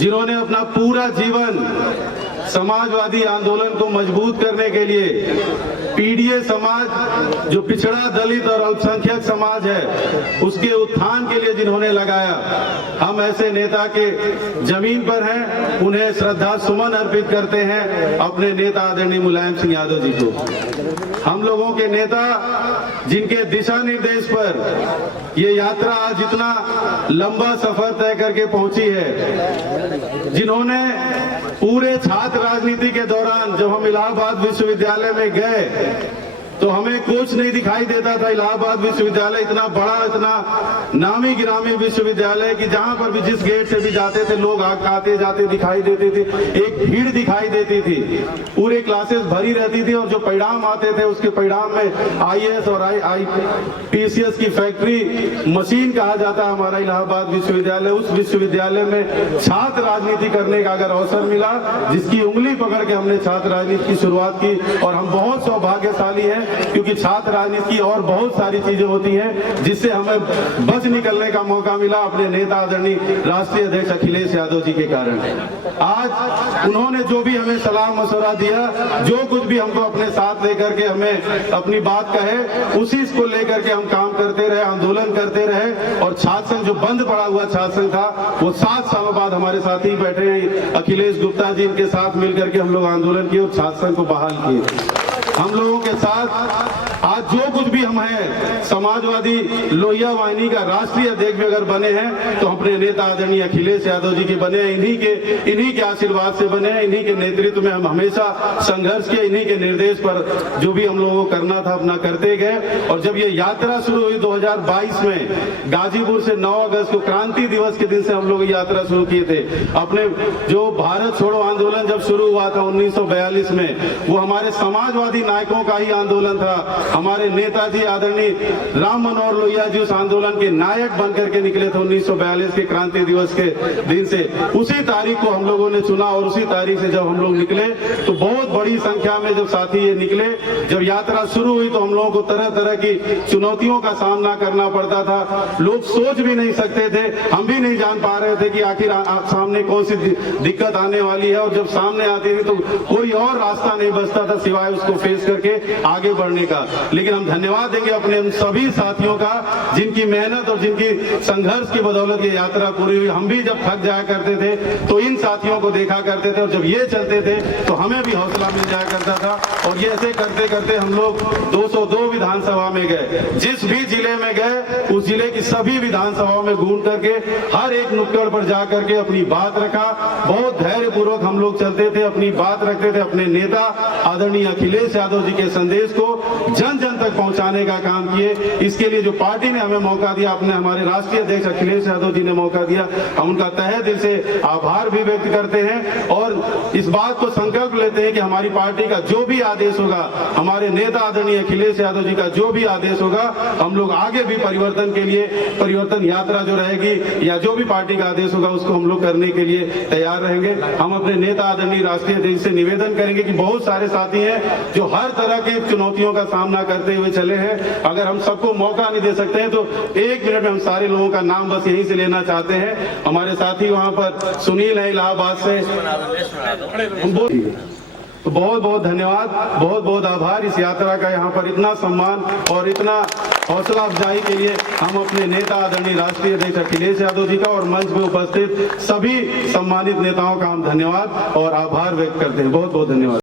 जिन्होंने अपना पूरा जीवन समाजवादी आंदोलन को मजबूत करने के लिए, पीडीए समाज जो पिछड़ा दलित और अल्पसंख्यक समाज है उसके उत्थान के लिए जिन्होंने लगाया, हम ऐसे नेता के जमीन पर हैं, उन्हें श्रद्धा सुमन अर्पित करते हैं अपने नेता आदरणीय मुलायम सिंह यादव जी को। हम लोगों के नेता जिनके दिशा निर्देश पर ये यात्रा आज इतना लंबा सफर तय करके पहुंची है, जिन्होंने पूरे छात्र राजनीति के दौरान जब हम इलाहाबाद विश्वविद्यालय में गए तो हमें कुछ नहीं दिखाई देता था। इलाहाबाद विश्वविद्यालय इतना बड़ा, इतना नामी गिरामी विश्वविद्यालय कि जहां पर भी जिस गेट से भी जाते थे लोग आते जाते दिखाई देते थे, एक भीड़ दिखाई देती थी, पूरे क्लासेस भरी रहती थी और जो परिणाम आते थे उसके परिणाम में आईएएस और आईपीसीएस की फैक्ट्री मशीन कहा जाता है हमारा इलाहाबाद विश्वविद्यालय। उस विश्वविद्यालय में छात्र राजनीति करने का अगर अवसर मिला, जिसकी उंगली पकड़ के हमने छात्र राजनीति की शुरुआत की, और हम बहुत सौभाग्यशाली हैं क्योंकि छात्र राजनीति की और बहुत सारी चीजें होती हैं जिससे हमें बच निकलने का मौका मिला अपने नेता आदरणीय राष्ट्रीय अध्यक्ष अखिलेश यादव जी के कारण। आज उन्होंने जो भी हमें सलाह मशवरा दिया, जो कुछ भी हमको अपने साथ लेकर के हमें अपनी बात कहे, उसी को लेकर के हम काम करते रहे, आंदोलन करते रहे। और छात्र संघ जो बंद पड़ा हुआ छात्र संघ था वो 7 सालों बाद हमारे साथ ही बैठे हैं अखिलेश गुप्ता जी, इनके साथ मिलकर के हम लोग आंदोलन किए और छात्र संघ को बहाल किए। हम लोगों के साथ आज जो कुछ भी हम हैं, समाजवादी लोहिया वाहिनी का राष्ट्रीय अध्यक्ष भी अगर बने हैं तो अपने नेता आदरणीय अखिलेश यादव जी के बने, इन्हीं के आशीर्वाद से बने, इन्हीं के नेतृत्व में हम हमेशा संघर्ष किए, इन्हीं के निर्देश पर जो भी हम लोगों को करना था अपना करते गए। और जब ये यात्रा शुरू हुई 2022 में गाजीपुर से 9 अगस्त को क्रांति दिवस के दिन से हम लोग यात्रा शुरू किए थे। अपने जो भारत छोड़ो आंदोलन जब शुरू हुआ था 1942 में, वो हमारे समाजवादी नायकों का ही आंदोलन था। हमारे नेताजी आदरणीय राम मनोहर लोहिया जी उस आंदोलन के नायक बनकर के निकले थे 1942 के क्रांति दिवस के दिन से। उसी तारीख को हम लोगों ने चुना और उसी तारीख से जब हम लोग निकले तो बहुत बड़ी संख्या में जब साथी ये निकले, जब यात्रा शुरू हुई तो हम लोगों को तरह तरह की चुनौतियों का सामना करना पड़ता था। लोग सोच भी नहीं सकते थे, हम भी नहीं जान पा रहे थे कि आखिर सामने कौन सी दिक्कत आने वाली है, और जब सामने आती थी तो कोई और रास्ता नहीं बचता था सिवाय उसको फेस करके आगे बढ़ने का। लेकिन हम धन्यवाद देंगे अपने उन सभी साथियों का जिनकी मेहनत और जिनकी संघर्ष की बदौलत ये यात्रा पूरी हुई। हम भी जब थक जाया करते थे तो इन साथियों को देखा करते थे, और जब ये चलते थे तो हमें भी हौसला मिल जाया करता था। और ये ऐसे करते करते हम लोग 202 विधानसभा में गए। जिस भी जिले में गए उस जिले की सभी विधानसभाओं में घूम करके हर एक नुक्कड़ पर जा करके अपनी बात रखा। बहुत धैर्य पूर्वक हम लोग चलते थे, अपनी बात रखते थे, अपने नेता आदरणीय अखिलेश यादव जी के संदेश को जन जन तक पहुंचाने का काम किए। इसके लिए जो पार्टी ने हमें मौका दिया, अपने हमारे राष्ट्रीय अध्यक्ष अखिलेश यादव जी ने मौका दिया, हम उनका तहे दिल से आभार भी व्यक्त करते हैं। और इस बात को संकल्प लेते हैं कि हमारी पार्टी का जो भी आदेश होगा, हमारे नेता आदरणीय अखिलेश यादव जी का जो भी आदेश होगा, हम लोग आगे भी परिवर्तन के लिए, परिवर्तन यात्रा जो रहेगी या जो भी पार्टी का आदेश होगा उसको हम लोग करने के लिए तैयार रहेंगे। हम अपने नेता आदरणीय राष्ट्रीय अध्यक्ष से निवेदन करेंगे कि बहुत सारे साथी हैं जो हर तरह के चुनौतियों का सामना करते हुए चले हैं। अगर हम सबको मौका नहीं दे सकते हैं तो 1 मिनट में हम सारे लोगों का नाम बस यहीं से लेना चाहते हैं। हमारे साथी वहां पर सुनील है इलाहाबाद से, तो बहुत बहुत धन्यवाद, बहुत बहुत आभार इस यात्रा का, यहाँ पर इतना सम्मान और इतना हौसला अफजाई के लिए हम अपने नेता आदरणीय राष्ट्रीय अध्यक्ष अखिलेश यादव जी का और मंच में उपस्थित सभी सम्मानित नेताओं का हम धन्यवाद और आभार व्यक्त करते हैं। बहुत बहुत धन्यवाद।